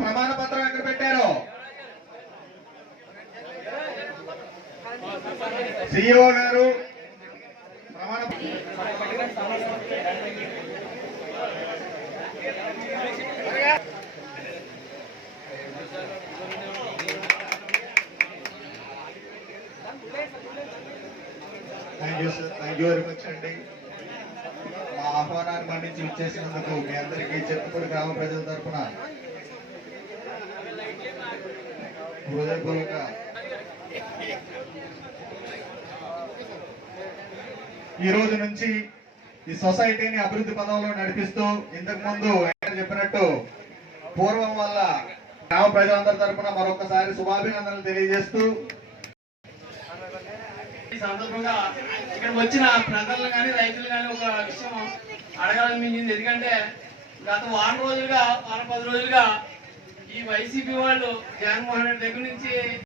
ప్రమాణ పత్రం ఎక్కడ పెట్టారు? సిఇఓ గారు ప్రమాణ thank you sir, thank you very much అండి. మా ఆహ్వానాన్ని మన్నించి ఇచ్చేసినందుకు మీ అందరికీ చెప్పుపూడి గ్రామ ప్రజల తరఫున హృదయపూర్వక ఈ రోజు నుంచి ఈ సొసైటీని అభివృద్ధి పదంలో నడిపిస్తూ ఇంతకు ముందు చెప్పినట్టు పూర్వం వల్ల గ్రామ ప్రజలందరి తరఫున మరొకసారి శుభాభినందనలు తెలియజేస్తూ ఈ సందర్భంగా ఇక్కడ వచ్చిన ప్రజలు కానీ రైతులు కానీ ఒక విషయం అడగాలనిపించింది. ఎందుకంటే గత వారం 10 రోజులుగా ఈ వైసీపీ వాళ్ళు జగన్మోహన్ రెడ్డి దగ్గర నుంచి